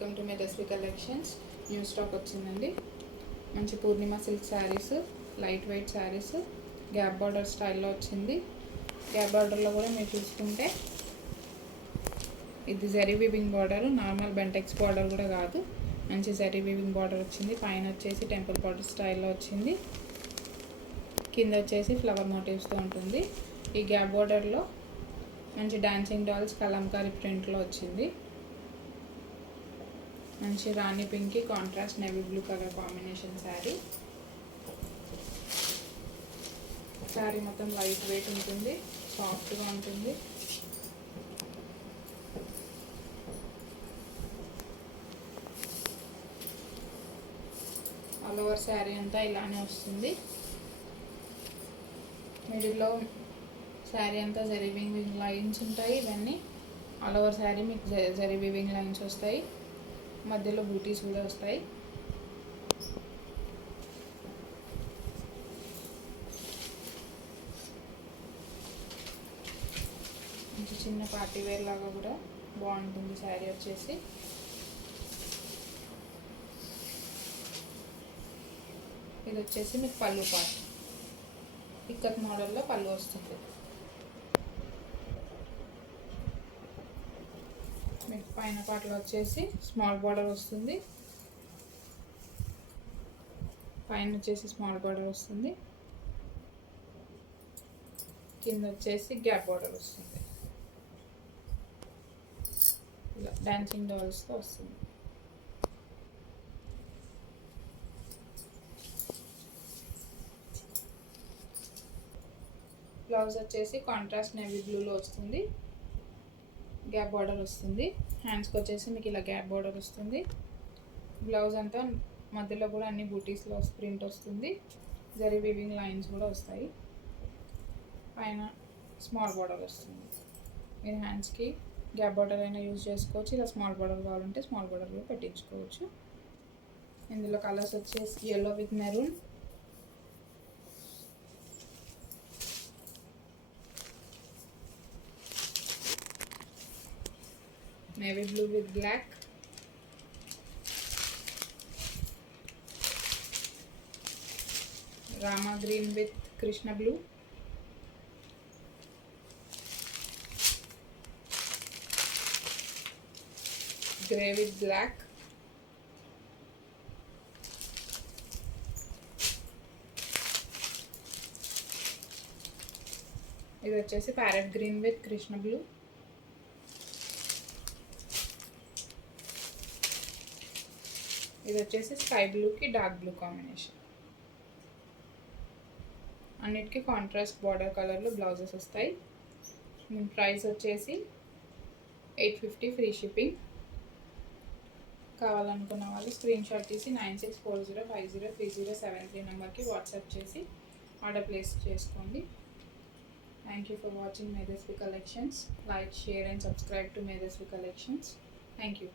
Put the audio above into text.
Welcome to Medhasvi collections. New stock వచ్చిందండి. మంచి Purnima silk sarees, light weight sarees, gap border స్టైల్లో వచ్చింది. గ్యాప్ బార్డర్లో కూడా మీరు చూసుకుంటే ఇది zari weaving border, normal bentex border కూడా కాదు, మంచి జరీ వీవింగ్ బార్డర్ వచ్చింది. పైన వచ్చేసి టెంపుల్ బార్డర్ స్టైల్లో వచ్చింది. కింద వచ్చేసి ఫ్లవర్ మోటివ్స్తో ఉంటుంది. ఈ గ్యాప్ బార్డర్లో మంచి డాన్సింగ్ డాల్స్ కలంకారీ ప్రింట్లో వచ్చింది. మంచి రాణి పింక్కి contrast navy blue colour combination saree. Saree మొత్తం లైట్ వెయిట్ ఉంటుంది, సాఫ్ట్గా ఉంటుంది. ఆల్ ఓవర్ శారీ అంతా ఇలానే వస్తుంది. మిడిల్లో శారీ అంతా జరీ వీవింగ్ లైన్స్ ఉంటాయి. ఇవన్నీ ఆల్ ఓవర్ శారీ మీకు జరీ వీవింగ్ లైన్స్ వస్తాయి. మధ్యలో బూటీస్ కూడా వస్తాయి. మంచి చిన్న పార్టీ వేర్ లాగా కూడా బాగుంటుంది శారీ వచ్చేసి. ఇది వచ్చేసి మీకు పళ్ళు పార్ట్, ఇక్కత్ మోడల్లో పళ్ళు వస్తుంది. మీకు పైన పాటలో వచ్చేసి స్మాల్ బార్డర్ వస్తుంది, పైన వచ్చేసి స్మాల్ బార్డర్ వస్తుంది, కింద వచ్చేసి గ్యాప్ బార్డర్ వస్తుంది. ఇలా డాన్సింగ్ డాల్స్తో వస్తుంది. బ్లౌజ్ వచ్చేసి కాంట్రాస్ట్ నేవీ బ్లూలో వస్తుంది. గ్యాప్ బార్డర్ వస్తుంది. హ్యాండ్స్కి వచ్చేసి మీకు ఇలా గ్యాప్ బార్డర్ వస్తుంది. బ్లౌజ్ అంతా మధ్యలో కూడా అన్ని బూటీస్లో ప్రింట్ వస్తుంది. జరీ వీవింగ్ లైన్స్ కూడా వస్తాయి. పైన స్మాల్ బార్డర్ వస్తుంది. మీరు హ్యాండ్స్కి గ్యాప్ బార్డర్ అయినా యూజ్ చేసుకోవచ్చు, ఇలా స్మాల్ బార్డర్ కావాలంటే స్మాల్ బార్డర్ కూడా పెట్టించుకోవచ్చు. ఇందులో కలర్స్ వచ్చేసి yellow with maroon, navy blue with black, rama green with krishna blue, grey with black, ఇది వచ్చేసి ప్యారెట్ గ్రీన్ విత్ కృష్ణ బ్లూ, ఇది వచ్చేసి స్కై బ్లూకి డార్క్ బ్లూ కాంబినేషన్. అన్నిటికీ కాంట్రాస్ట్ బార్డర్ కలర్లో బ్లౌజెస్ వస్తాయి. మీ ప్రైస్ వచ్చేసి 850 ఫ్రీ షిప్పింగ్. కావాలనుకున్న వాళ్ళు స్క్రీన్ షాట్ తీసి 9640503073 నెంబర్కి వాట్సాప్ చేసి ఆర్డర్ ప్లేస్ చేసుకోండి. Thank you for watching Medhasvi collections. Like, share and subscribe to Medhasvi collections. Thank you.